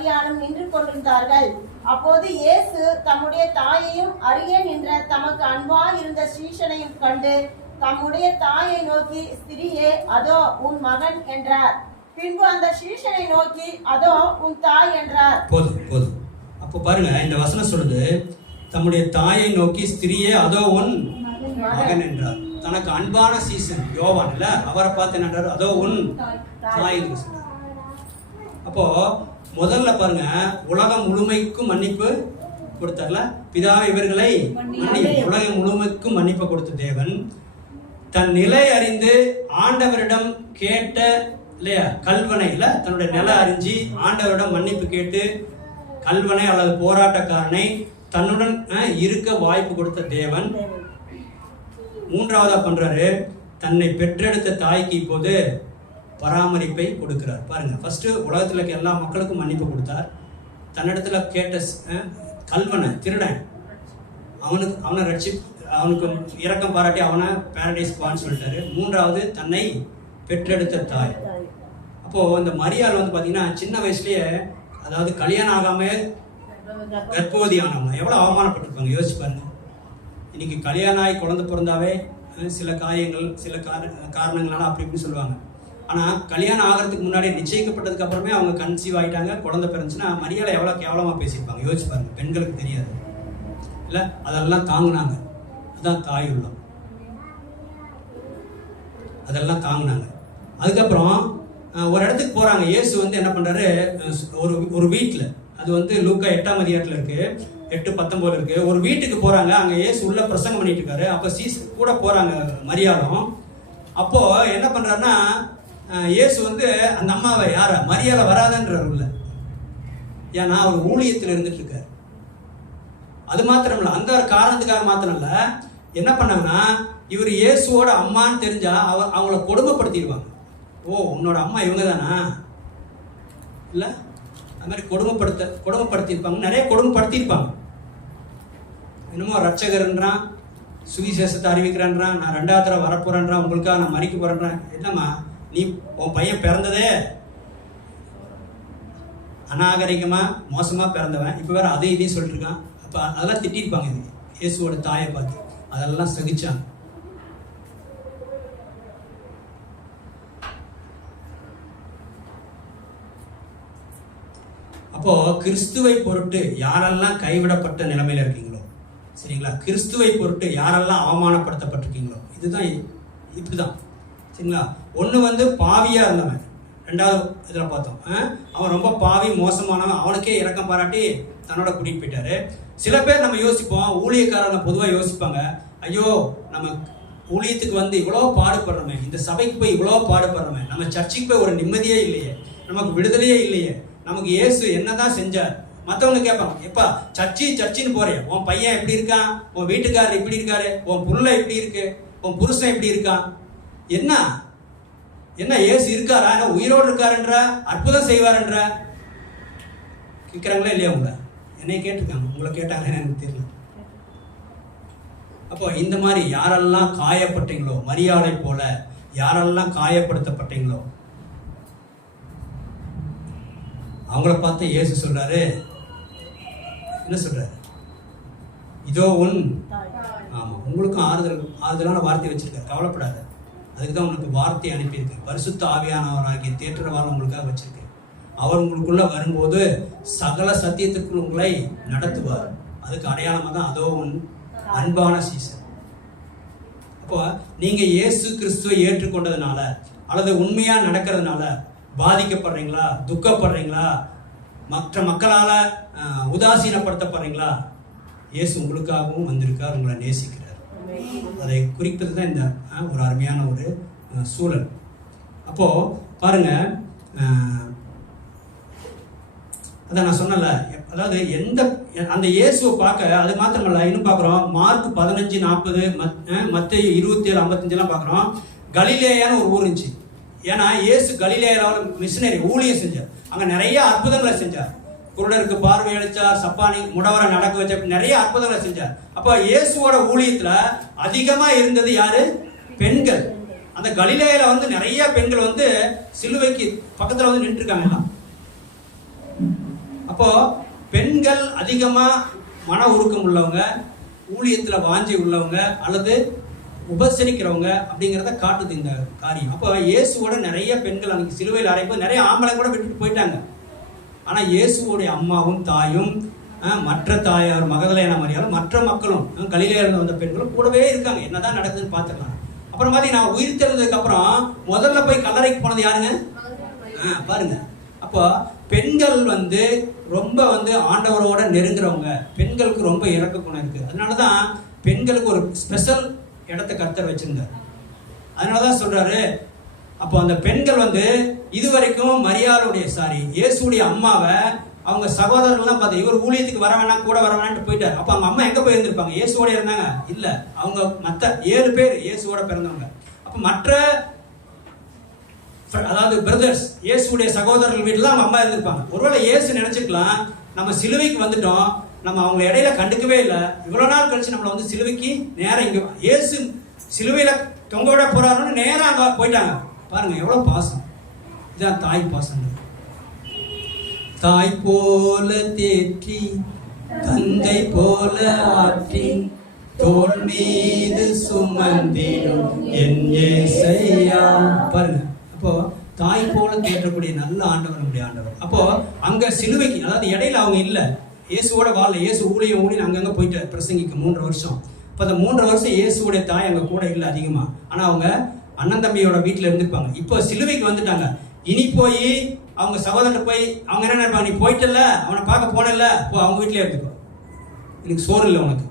மரியாளும் நின்று கொண்டிருந்தார்கள். அப்போது இயேசு தம்முடைய தாயையும் அருகே நின்ற தமக்கு அன்பாயிருந்த சீஷனையும் கண்டு தம்முடைய தாயை நோக்கி, ஸ்திரியே, அதோ உன் மகன் என்றார். பின்பு அந்த சீஷனை நோக்கி, அதோ உன் தாய் என்றார். போதும். அப்போ பாருங்க, இந்த வசனம் சொல்லுது, தம்முடைய தாயை நோக்கி, ஸ்திரியே, அதோ உன் மகன் என்றார். தனக்கு அன்பான சீசன் யோவான் இல்ல, அவரை பார்த்து என்னன்றாரு, அதோ உன் தாய். அப்போ முதல்ல பாருங்க, உலகம் முழுமைக்கும் மன்னிப்பு கொடுத்தார்ல, பிதா இவர்களை உலகம் முழுமைக்கும் மன்னிப்பு கொடுத்த தேவன் தன் நிலை அறிந்து ஆண்டவரிடம் கேட்ட இல்லையா கல்வனையில தன்னுடைய நிலை அறிஞ்சு ஆண்டவரிடம் மன்னிப்பு கேட்டு கல்வனை அல்லது போராட்டக்காரனை தன்னுடன் இருக்க வாய்ப்பு கொடுத்த தேவன் மூன்றாவதா பண்றாரு, தன்னை பெற்றெடுத்த தாய்க்கு இப்போது பராமரிப்பை கொடுக்கிறார். பாருங்க, ஃபர்ஸ்ட் உலகத்தில் இருக்க எல்லா மக்களுக்கும் மன்னிப்பு கொடுத்தார். தன்னிடத்துல கேட்ட கல்வனை திருடன் அவனை ரட்சி அவனுக்கு இரக்கம் பாராட்டி அவனை பேரடைஸ் பான்னு சொல்லிட்டாரு. மூன்றாவது தன்னை பெற்றெடுத்த தாய். அப்போ இந்த மரியாள் வந்து பாத்தீங்கன்னா சின்ன வயசுலயே, அதாவது கல்யாணம் ஆகாம கர்ப்பவதி ஆனவங்க எவ்வளவு அவமானப்பட்டிருப்பாங்க யோசிச்சு பாருங்க. இன்னைக்கு கல்யாணம் ஆகி குழந்தை பிறந்தாவே சில காரியங்கள் சில காரணங்களால அப்படி இப்படின்னு சொல்லுவாங்க. ஆனா கல்யாணம் ஆகிறதுக்கு முன்னாடி நிச்சயிக்கப்பட்டதுக்கு அப்புறமே அவங்க கன்சீவ் ஆயிட்டாங்க, குழந்தை பிறந்துச்சுன்னா மரியாதை எவ்வளவு கேவலமா பேசியிருப்பாங்க யோசிச்சு பாருங்க. பெண்களுக்கு தெரியாது இல்ல, அதெல்லாம் தாங்குனாங்க. அதுதான் தாய் உள்ளம், அதெல்லாம் தாங்குனாங்க. அதுக்கப்புறம் ஒரு இடத்துக்கு போறாங்க. இயேசு வந்து என்ன பண்றாரு, ஒரு வீட்டுல, அது வந்து லூக்கா 8ஆம் அதிகாரத்துல இருக்கு, 8:19 இருக்கு. ஒரு வீட்டுக்கு போறாங்க. அங்க இயேசு உள்ள பிரசங்கம் பண்ணிட்டு இருக்காரு. அப்ப சீசர் கூட போறாங்க மரியாளும். அப்போ என்ன பண்றாருன்னா, இயேசு வந்து அந்த அம்மாவை யார மரியாதை வராதன்றார் உள்ள. ஏன்னா அவர் ஊழியத்தில் இருந்துட்டு இருக்காரு. அது மாத்திரம் இல்ல, அந்த காரணத்துக்காக மாத்திரம் இல்ல, என்ன பண்ணாங்கன்னா இவர் இயேசுவோட அம்மான்னு தெரிஞ்சா அவங்கள கொடுமைப்படுத்திடுவாங்க. ஓ, உன்னோட அம்மா இவங்க தானா இல்ல, அது மாதிரி கொடுமைப்படுத்திருப்பாங்க. நிறைய கொடுமைப்படுத்தியிருப்பாங்க. என்னமோ ரட்சகர்ன்றான், சுவிசேஷத்தை அறிவிக்கிறான்றான், நான் 2வது தடவை வரப்போறேன்றான், உங்களுக்காக நான் மறிக்க போறேன்றான். என்னம்மா நீ உன் பையன் பிறந்ததே அநாகரிகமா மோசமா பிறந்தவன், இப்ப வேற அதை இதையும் சொல்லிட்டு இருக்கான். அப்ப அதெல்லாம் திட்டிருப்பாங்க இது இயேசுவோட தாயை பார்த்து. அதெல்லாம் சகிச்சாங்க. அப்போ கிறிஸ்துவை பொருட்டு யாரெல்லாம் கைவிடப்பட்ட நிலைமையில இருக்கீங்களோ, சரிங்களா, கிறிஸ்துவை பொருட்டு யாரெல்லாம் அவமானப்படுத்தப்பட்டிருக்கீங்களோ, இதுதான் இப்படிதான், சரிங்களா. ஒண்ணு வந்து பாவியா இருந்தவன், 2வது இதுல பார்த்தோம், அவன் ரொம்ப பாவி மோசமானவன், அவனுக்கே இரக்கம் பாராட்டி தன்னோட கூட்டிட்டு போயிட்டாரு. சில பேர் நம்ம யோசிப்போம், ஊழியக்காரங்க பொதுவாக யோசிப்பாங்க, ஐயோ நம்ம ஊழியத்துக்கு வந்து இவ்வளோ பாடுபடுறோமே, இந்த சபைக்கு போய் இவ்வளோ பாடுபடுறோமே, நம்ம சர்ச்சுக்கு போய் ஒரு நிம்மதியே இல்லையே, நமக்கு விடுதலையே இல்லையே, நமக்கு இயேசு என்னதான் செஞ்சார். மற்றவங்க கேட்பாங்க, எப்பா சர்ச்சின்னு போறேன், உன் பையன் எப்படி இருக்கான், உன் வீட்டுக்காரர் இப்படி இருக்காரு, உன் புள்ள எப்படி இருக்கு, உன் புருஷன் எப்படி இருக்கான், என்ன இயேசு இருக்காரா, என்ன உயிரோடு இருக்காருன்ற, அற்புதம் செய்வாருன்ற கேட்கிறாங்களா இல்லையா? உங்களை என்னை கேட்டிருக்காங்க, உங்களை கேட்டாங்க எனக்கு தெரியல. அப்போ இந்த மாதிரி யாரெல்லாம் காயப்பட்டீங்களோ, மரியாதை போல யாரெல்லாம் காயப்படுத்தப்பட்டீங்களோ அவங்கள பார்த்து இயேசு சொல்றாரு, என்ன சொல்றாரு, இதோ உன். ஆமா, உங்களுக்கும் ஆறுதலான வார்த்தை வச்சிருக்காரு, கவலைப்படாத. அதுக்கு தான் உனக்கு வார்த்தையை அனுப்பியிருக்கு. பரிசுத்த ஆவியானவராகிய தேற்றவாளம் உங்களுக்காக வச்சிருக்கு. அவர் உங்களுக்குள்ள வரும்போது சகல சத்தியத்துக்குள் உங்களை நடத்துவார். அதுக்கு அடையாளமா தான் அதோ உன் அன்பான சீசன். அப்போ நீங்க இயேசு கிறிஸ்துவை ஏற்றுக்கொண்டதுனால அல்லது உண்மையா நடக்கிறதுனால பாதிக்கப்படுறீங்களா, துக்கப்படுறீங்களா, மற்ற மக்களால உதாசீனப்படுத்தப்படுறீங்களா, இயேசு உங்களுக்காகவும் வந்திருக்கார், உங்களை நேசிக்கிறார். அதை குறிப்பது தான் இந்த ஒரு அருமையான ஒரு சூழல். அப்போ பாருங்க, அதான் நான் சொன்னல, அதாவது அந்த இயேசுவை பார்க்க, அது மாத்திரமல்ல, இன்னும் பார்க்குறோம் மார்க் 15:40, மத்தேயு 27:55 பார்க்குறோம். கலிலேயான்னு ஒரு ஊர் இருந்துச்சு. ஏன்னா இயேசு கலிலேயாவில் மிஷினரி ஊழியம் செஞ்சார். அங்கே நிறைய அற்புதங்களை செஞ்சார். குருடருக்கு பார்வை அளிச்சார், சப்பானி முடவரை நடக்க வச்ச, நிறைய அற்புதங்களை செஞ்சார். அப்போ இயேசுவோட ஊழியத்துல அதிகமா இருந்தது யாரு? பெண்கள். அந்த கலிலேயால வந்து நிறைய பெண்கள் வந்து சிலுவைக்கு பக்கத்துல வந்து நின்று இருக்காங்க. அப்போ பெண்கள் அதிகமா மன உருக்கம் உள்ளவங்க, ஊழியத்துல வாஞ்சை உள்ளவங்க அல்லது உபசரிக்கிறவங்க அப்படிங்கிறத காட்டுது இந்த காரியம். அப்போ இயேசுவோட நிறைய பெண்கள் அன்னைக்கு சிலுவையில் அறையும்போது நிறைய ஆம்பளை கூட விட்டுட்டு போயிட்டாங்க. ஆனா இயேசுவோடைய அம்மாவும் தாயும், மற்ற தாயார் மகதலேனா மரியாலும் மற்ற மக்களும் கலிலேயிலிருந்து வந்த பெண்களும் கூடவே இருக்காங்க. என்னதான் நடக்குதுன்னு பார்த்துக்கலாம். அப்புறம் மாதிரி நான் உயிர் தெழுந்ததுக்கு அப்புறம் முதல்ல போய் கல்லறைக்கு போனது யாருங்க? பாருங்க. அப்போ பெண்கள் ரொம்ப ஆண்டவரோட நெருங்குறவங்க. பெண்களுக்கு ரொம்ப இறக்க குணம் இருக்கு. அதனாலதான் பெண்களுக்கு ஒரு ஸ்பெஷல் இடத்தை கர்த்தர் வச்சிருந்தார். அதனாலதான் சொல்றாரு, அப்போ அந்த பெண்கள் இதுவரைக்கும் இயேசுடைய அம்மாவை அவங்க சகோதரர்கள்லாம் பார்த்து இவர் ஊழியத்துக்கு வர வேணாம், கூட வர வேணாம்னு போயிட்டார். அப்ப அவங்க அம்மா எங்க போய் இருந்திருப்பாங்க? இயேசுவோட இருந்தாங்க? இல்ல, அவங்க மற்ற 7 பேர் இயேசுவோட பிறந்தவங்க. அப்ப மற்ற அதாவது பிரதர்ஸ், இயேசுடைய சகோதரர்கள் வீட்டுல அவங்க அம்மா இருந்திருப்பாங்க. ஒருவேளை இயேசு நினைச்சிருக்கலாம், நம்ம சிலுவைக்கு வந்துட்டோம், நம்ம அவங்க இடையில கண்டுக்கவே இல்லை, இவ்வளவு நாள் கழிச்சு நம்மள சிலுவைக்கு நேரம் இங்க இயேசு சிலுவையில தொங்க விட போறாருன்னு நேரம் அங்க போயிட்டாங்க. பாருங்க எவ்வளவு பாசம். இதான் தாய் பாசம். தாய் போல தேற்றி தந்தை போல ஆற்றி தோள் மீது சுமந்திடும் என் இயேசையா. பாருங்க, அப்போ தாய் போல தேற்றக்கூடிய நல்ல ஆண்டவர் நம்முடைய ஆண்டவர். அப்போ அங்க சிலுவைக்கு அதாவது இடையில அவங்க இல்ல, இயேசுவோட வாழ இயேசு ஊழியம் அங்கங்க போயிட்டு பிரசங்கிக்கு 3 வருஷம். இப்போ அந்த 3 வருஷம் இயேசுவோடைய தாய் அங்க கூட இல்லை அதிகமா. ஆனா அவங்க அண்ணன் தம்பியோட வீட்டுல இருந்துப்பாங்க. இப்போ சிலுவைக்கு வந்துட்டாங்க. இனி போய் அவங்க சகோதரர் போய் அவங்க என்ன நினைப்பாங்க, நீ போயிட்டல, அவனை பார்க்க போனல, போ அவங்க வீட்டிலே இருந்துக்கோ, எனக்கு சோறு இல்லை உனக்கு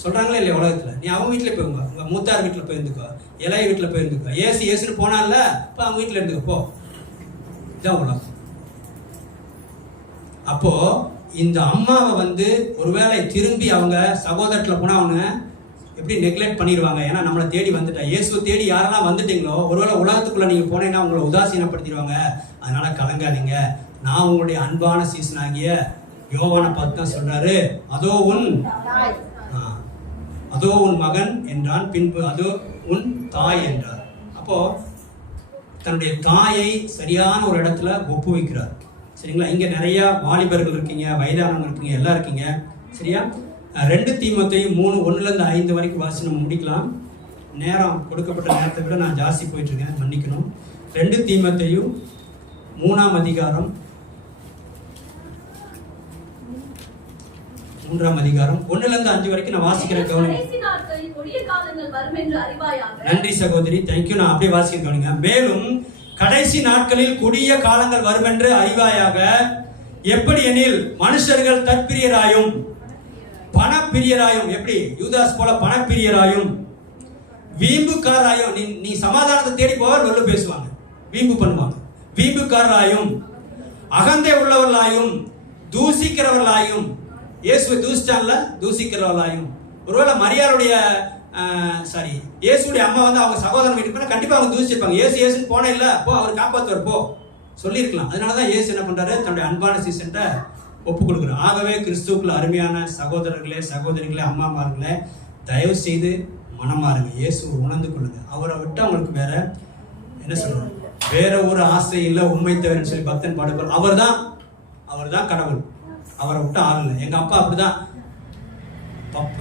சொல்றாங்களே இல்லையா உலகத்துல. நீ அவங்க வீட்டுல போயிருங்க, உங்க மூத்தார் வீட்டுல போயிருந்துக்கோ, இளைய வீட்டுல போயிருந்துக்கோ, ஏசுன்னு போனால இப்போ அவங்க வீட்டுல இருந்துக்கோ, போ. இதான் உலகம். அப்போ இந்த அம்மாவை ஒருவேளை திரும்பி அவங்க சகோதரத்துல போனா அவங்க எப்படி நெக்லெக்ட் பண்ணிடுவாங்க. ஏன்னா நம்மளை தேடி வந்துட்டா, இயேசு தேடி யாரெல்லாம் வந்துட்டீங்களோ ஒருவேளை உலகத்துக்குள்ள நீங்க போனீங்கன்னா உங்களை உதாசீனப்படுத்திடுவாங்க. அதனால கலங்காதீங்க. நான் உங்களுடைய அன்பான சீசனாகிய யோவானை பார்த்து தான் சொல்றாரு, அதோ உன் மகன் என்றான், பின்பு அதோ உன் தாய் என்றார். அப்போ தன்னுடைய தாயை சரியான ஒரு இடத்துல ஒப்புவிக்கிறார். சரிங்களா? இங்க நிறைய வாலிபர்கள் இருக்கீங்க, வயதானவங்க இருக்கீங்க, எல்லாம் இருக்கீங்க. சரியா? 2 தீமோத்தேயு 3:1-5 வரைக்கும் வாசி நம்ம முடிக்கலாம். நேரம் கொடுக்கப்பட்ட நேரத்தை விட நான் ஜாஸ்தி போயிட்டு இருக்கேன், மன்னிக்கணும். 2 தீமோத்தேயு 3ஆம் அதிகாரம் 1-5 வரைக்கும் நான் வாசிக்கிறேன். நன்றி சகோதரி, தேங்க்யூ. நான் அப்படியே வாசிக்கிறேன், கவனிங்க. மேலும் கடைசி நாட்களில் கொடிய காலங்கள் வரும் என்று அறிவாயாக. எப்படி எனில் மனுஷர்கள் தற்பிரியராயும் பணப்பிரியராயும், எப்படி யூதாஸ் போல பணப்பிரியராயும் வீம்புக்காரராயும், நீ சமாதானத்தை தேடி போவார் வெள்ள பேசுவாங்க, வீம்பு பண்ணுவாங்க, வீம்புக்காரராயும் அகந்தை உள்ளவர்களாயும் தூசிக்கிறவர்களாயும், இயேசுவை தூசிச்சான்ல, தூசிக்கிறவர்களாயும். ஒருவேளை மரியாளுடைய இயேசுடைய அம்மா அவங்க சகோதரன் வீட்டுக்கு போனா கண்டிப்பா அவங்க தூசிச்சிருப்பாங்க. இயேசுன்னு போன இல்ல, போ அவர் காப்பாத்துவார், போ சொல்லியிருக்கலாம். அதனாலதான் இயேசு என்ன பண்றாரு, தன்னுடைய அன்பான சீசன்ட்ட ஒப்பு கொடுக்குறார். ஆகவே கிறிஸ்துவுக்குள்ள அருமையான சகோதரர்களே, சகோதரிகளே, அம்மாமார்களே, தயவு செய்து மனமாறுங்க, இயேசு உணர்ந்து கொள்ளுங்க. அவரை விட்டு அவங்களுக்கு வேற என்ன சொல்றாரு, வேற ஒரு ஆசை இல்லை, உண்மை தவிரன்னு சொல்லி பக்தன் பாடுவார். அவர் தான் கடவுள், அவரை விட்டு ஆள் இல்லை. எங்க அப்பா அப்படிதான்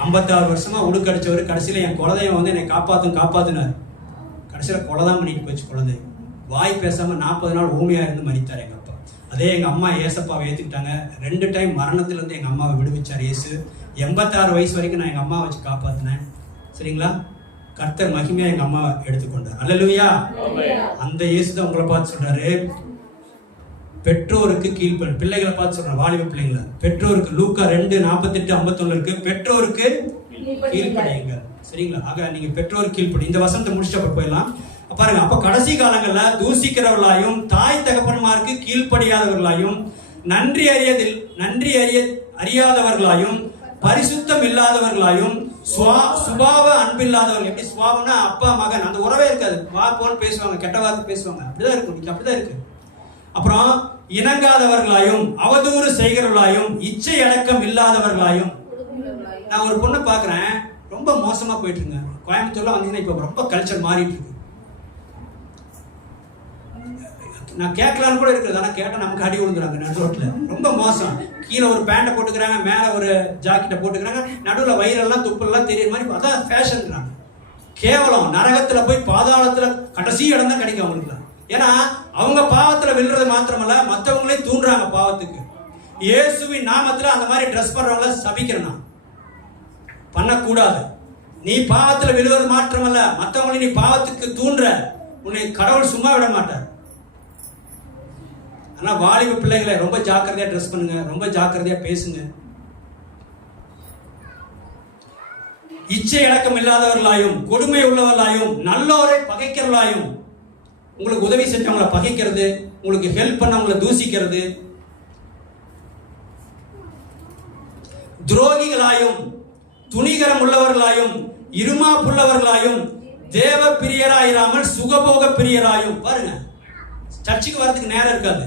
56 வருஷமா உடுக்கடிச்சவர். கடைசியில என் குலதெய்வம் என்னை காப்பாத்துனார். கடைசியில கொலைதான் பண்ணிட்டு போச்சு. குழந்தை வாய் பேசாம 40 நாள் ஊமையா இருந்து மரித்தார் எங்க அப்பா. அதே எங்க அம்மா ஏசப்பாவை ஏத்துக்கிட்டாங்க. 2 டைம் மரணத்துல இருந்து எங்க அம்மாவை விடுவிச்சார் இயேசு. 86 வயசு வரைக்கும் நான் எங்க அம்மாவை வச்சு காப்பாத்தினேன். சரிங்களா? கர்த்தர் மகிமையா எங்க அம்மாவை எடுத்துக்கொண்டார். அல்லேலூயா. அந்த இயேசு தான் உங்களை பார்த்து சொல்றாரு, பெற்றோருக்கு கீழ்ப்படி. பிள்ளைகளை பார்த்து சொல்றேன், வாலிப பிள்ளைங்களை. பெற்றோருக்கு லூக்கா 2:48-51 இருக்கு, பெற்றோருக்கு கீழ்ப்படியுங்க. சரிங்களா? ஆக நீங்க பெற்றோருக்கு கீழ்ப்படி. இந்த வசனத்தை முடிச்சப்ப போயிடலாம். பாருங்க, அப்ப கடைசி காலங்கள்ல தூசிக்கிறவர்களாயும் தாய் தகப்பன்மாருக்கு கீழ்ப்படியாதவர்களாயும் நன்றி அறியாதவர்களாயும் பரிசுத்தம் இல்லாதவர்களாயும் சுபாவ அன்பில்லாதவர்கள். எப்படி சுபாவம்னா அப்பா மகன் அந்த உறவே இருக்காது, வா போன்னு பேசுவாங்க, கெட்ட வார்த்தை பேசுவாங்க, அப்படிதான் இருக்கும், அப்படிதான் இருக்கு. அப்புறம் இணங்காதவர்களாயும் அவதூறு செய்கிறவர்களாயும் இச்சை அடக்கம் இல்லாதவர்களாயும். நான் ஒரு பொண்ணை பாக்குறேன், ரொம்ப மோசமா போயிட்டு இருங்க. கோயம்புத்தூர்ல வந்தீங்கன்னா இப்ப ரொம்ப கல்ச்சர் மாறிட்டு இருக்கு. நான் கேட்கலான்னு கூட இருக்குது, ஆனால் கேட்டால் நமக்கு அடி விழுந்துறாங்க நடு ரோட்டில். ரொம்ப மோசம். கீழே ஒரு பேண்ட்டை போட்டுக்கிறாங்க, மேலே ஒரு ஜாக்கெட்டை போட்டுக்கிறாங்க, நடுவில் வயிறெல்லாம் துப்பெல்லாம் தெரியுற மாதிரி அதான் ஃபேஷன்றாங்க. கேவலம். நரகத்தில் போய் பாதாளத்தில் கடைசி இடம் தான் கிடைக்கும் அவங்களுக்கு. ஏன்னா அவங்க பாவத்தில் விழுறது மாத்திரமல்ல, மற்றவங்களையும் தூண்டுறாங்க பாவத்துக்கு. இயேசுவின் நாமத்தில் அந்த மாதிரி ட்ரெஸ் பண்றவங்கள சபிக்கிறேன். பண்ணக்கூடாது. நீ பாவத்தில் விழுவது மாத்திரமல்ல, மற்றவங்களை நீ பாவத்துக்கு தூண்டுற, உன்னை கடவுள் சும்மா விட மாட்டார். ஆனா வாலிப பிள்ளைகளை ரொம்ப ஜாக்கிரதையா ட்ரெஸ் பண்ணுங்க, ரொம்ப ஜாக்கிரதையா பேசுங்க. இச்சை அடக்கம் இல்லாதவர்களாயும், கொடுமை உள்ளவர்களாயும், நல்லோரை பகைக்கிறவர்களாயும், உங்களுக்கு உதவி செஞ்சவங்களை பகைக்கிறது, உங்களுக்கு ஹெல்ப் பண்ணவங்களை தூசிக்கிறது, துரோகிகளாயும், துணிகரம் உள்ளவர்களாயும், இருமாப்புள்ளவர்களாயும், தேவ பிரியராயிராமல் சுகபோக பிரியராயும். பாருங்க, சர்ச்சுக்கு வரதுக்கு நேரம் இருக்காது.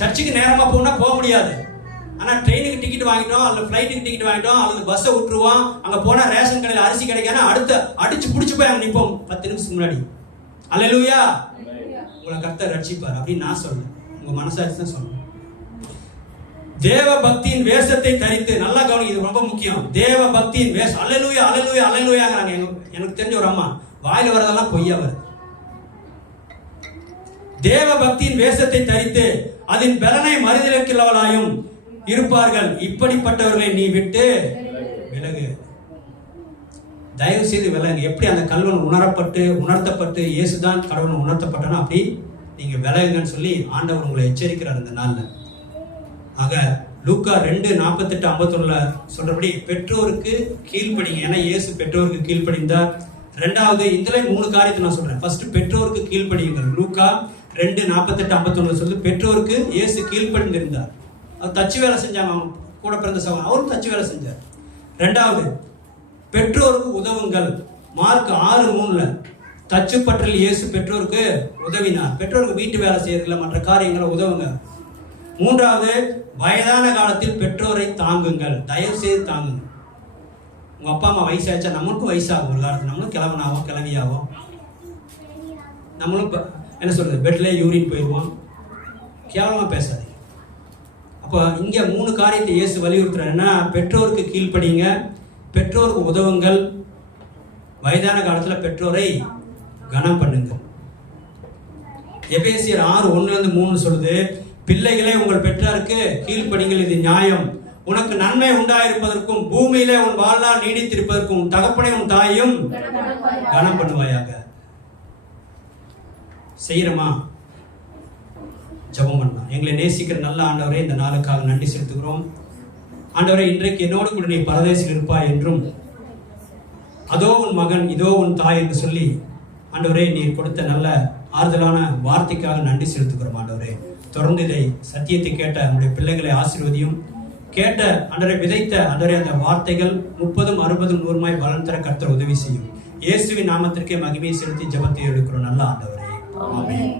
சர்ச்சுக்கு நேரமா போனா போக முடியாது. ஆனா ட்ரெயினுக்கு டிக்கெட் வாங்கிட்டோம், அல்லது ஃபிளைட்டுக்கு டிக்கெட் வாங்கிட்டோம், அல்லது பஸ்ஸை விட்டுருவோம். அங்க போனா ரேஷன் கடையில் அரிசி கிடைக்காம அடுத்து அடிச்சு பிடிச்சு போய் அங்க நிற்போம் 10 நிமிஷத்துக்கு முன்னாடி. அல்லேலூயா. உங்களை கர்த்தர் ரட்சிப்பார் அப்படின்னு நான் சொல்றேன், உங்க மனசாட்சி தான் சொல்றேன். தேவ பக்தியின் வேஷத்தை தரித்து, நல்லா கவனிங்க, இது ரொம்ப முக்கியம். தேவ பக்தியின் வேஷம். அல்லேலூயா அல்லேலூயா அல்லேலூயாங்கறாங்க. எனக்கு தெரிஞ்ச ஒரு அம்மா வாயில வரதெல்லாம் பொய்யா வருது. தேவ பக்தியின் வேஷத்தை தரித்து அதன் பலனை மறுதலிக்கிறவர்களாயும் இருப்பார்கள். இப்படிப்பட்டவர்களை நீ விட்டு விலகு. தயவு செய்து விலகுங்க. எப்படி அந்த கல்வன் உணர்த்தப்பட்டு இயேசுதான் கடவுள் உணர்த்தப்பட்டனோ அப்படி நீங்க விலகுங்கன்னு சொல்லி ஆண்டவர் உங்களை எச்சரிக்கிறார் இந்த நாள்ல. ஆக லூக்கா 2:48-51 சொல்றபடி பெற்றோருக்கு கீழ்ப்படிங்க. ஏன்னா இயேசு பெற்றோருக்கு கீழ்ப்படிந்தார். ரெண்டாவது, இதுல 3 காரியத்தை நான் சொல்றேன். ஃபர்ஸ்ட், பெற்றோருக்கு கீழ்ப்படியுங்கள். லூக்கா 2:48-51 சொல்லி பெற்றோருக்கு இயேசு கீழ்ப்படிந்திருந்தார். அவர் தச்சு வேலை செஞ்சாங்க, அவங்க கூட பிறந்த சகோதரன் அவரும் தச்சு வேலை செஞ்சார். ரெண்டாவது, பெற்றோருக்கு உதவுங்கள். மார்க் 6:3 தச்சு பற்றில் இயேசு பெற்றோருக்கு உதவினார். பெற்றோருக்கு வீட்டு வேலை செய்யறதுல மற்ற காரியங்களை உதவுங்க. மூன்றாவது, வயதான காலத்தில் பெற்றோரை தாங்குங்கள். தயவு செய்து தாங்குங்க. உங்க அப்பா அம்மா வயசாச்சா, நம்மளுக்கும் வயசாகும் ஒரு காலத்தில், நம்மளும் கிழவனாகும் கிளவியாகும். நம்மளும் என்ன சொல்றது, பெட்ல யூரின் போயிடுவோம். கேவலமா பேசாதீங்க. அப்போ இங்க 3 காரியத்தை இயேசு வலியுறுத்துறாருன்னா, பெற்றோருக்கு கீழ்ப்படிங்க, பெற்றோருக்கு உதவுங்கள், வயதான காலத்துல பெற்றோரை கனம் பண்ணுங்க. எபேசியர் 6:1-3 சொல்லுது, பிள்ளைகளே உங்கள் பெற்றாருக்கு கீழ்ப்படிங்கள், இது நியாயம். உனக்கு நன்மை உண்டாயிருப்பதற்கும் பூமியிலே உன் வாழ்நாள் நீடித்திருப்பதற்கும் உன் தகப்பனை உன் தாயும் கனம் பண்ணுவாயாக. செய்யறமா? ஜெபம் பண்ணலாம். எங்களை நேசிக்கிற நல்ல ஆண்டவரே, இந்த நாளுக்காக நன்றி செலுத்துகிறோம். ஆண்டவரே, இன்றைக்கு என்னோடு கூட நீ பரதேசில் இருப்பாய் என்றும், அதோ உன் மகன் இதோ உன் தாய் என்று சொல்லி ஆண்டவரே நீர் கொடுத்த நல்ல ஆறுதலான வார்த்தைக்காக நன்றி செலுத்துகிறோம். ஆண்டவரே, தொடர்ந்து இதை சத்தியத்தை கேட்ட நம்முடைய பிள்ளைகளை ஆசீர்வதியும். கேட்ட ஆண்டவரை விதைத்த ஆண்டவரே அந்த வார்த்தைகள் 30, 60, 100 பலன் தர கர்த்தர் உதவி செய்யும். இயேசுவின் நாமத்திற்கே மகிமையை செலுத்தி ஜெபத்தை எடுக்கிறோம் நல்ல ஆண்டவரே. ஆமென்.